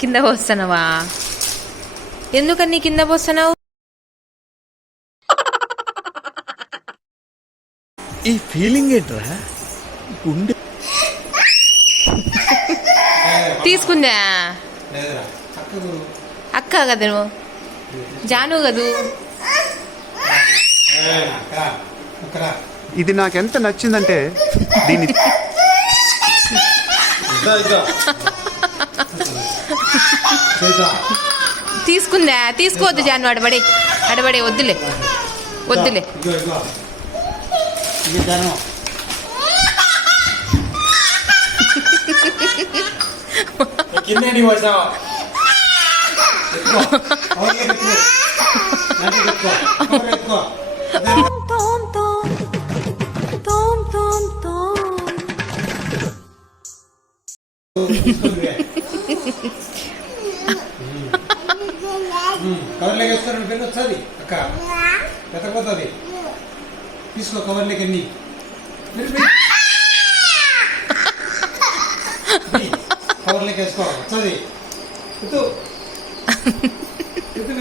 కింద పోస్తున్నావా? ఎందుకని కింద పోస్తున్నావు? ఈ ఫీలింగ్ ఏంట్రా? గుండె తీసుకుందా అక్క కదా నువ్వు, జాను కదూ. ఇది నాకెంత నచ్చిందంటే దీన్ని తీసుకుందా? తీసుకోవద్దు జాను, అడబడే వద్దులే వద్దులే. కవర్లోకి వేసుకోండి, పెళ్ళి వచ్చేది అక్క వెతకపోతుంది. తీసుకో కవర్లోకి అన్ని కవర్లోకి వేసుకో వచ్చేది. ఎత్తు ఎత్తు